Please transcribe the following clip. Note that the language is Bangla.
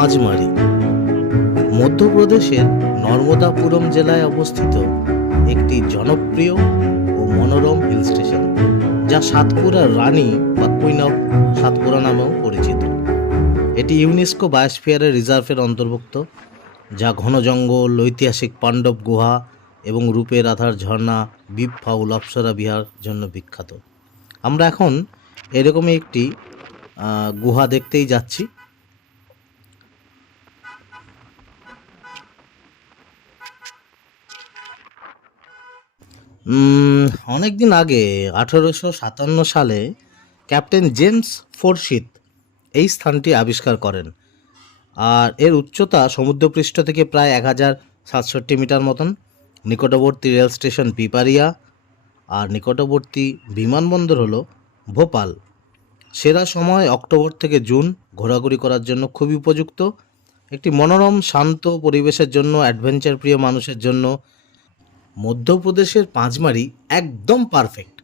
পাঁচমারি মধ্যপ্রদেশের নর্মদাপুরম জেলায় অবস্থিত একটি জনপ্রিয় ও মনোরম হিল স্টেশন, যা সাতপুরার রানী বা কুইন অফ সাতপুরা নামেও পরিচিত। এটি ইউনেস্কো বায়োস্ফিয়ারের রিজার্ভের অন্তর্ভুক্ত, যা ঘন জঙ্গল, ঐতিহাসিক পাণ্ডব গুহা এবং রূপের আধার ঝর্ণা, বিপ ফাউল অপ্সরা বিহার জন্য বিখ্যাত। আমরা এখন এরকমই একটি গুহা দেখতেই যাচ্ছি। অনেক দিন আগে 1857 সালে ক্যাপ্টেন জেমস ফোরসিথ এই স্থানটি আবিষ্কার করেন, আর এর উচ্চতা সমুদ্রপৃষ্ঠ থেকে প্রায় 1067 মিটার মতন। নিকটবর্তী রেল স্টেশন পিপারিয়া আর নিকটবর্তী বিমানবন্দর হলো ভোপাল। সেরা সময় অক্টোবর থেকে জুন, ঘোরাঘুরি করার জন্য খুবই উপযুক্ত। একটি মনোরম শান্ত পরিবেশের জন্য, অ্যাডভেঞ্চার প্রিয় মানুষের জন্য মধ্যপ্রদেশের পাঁচমারি একদম পারফেক্ট।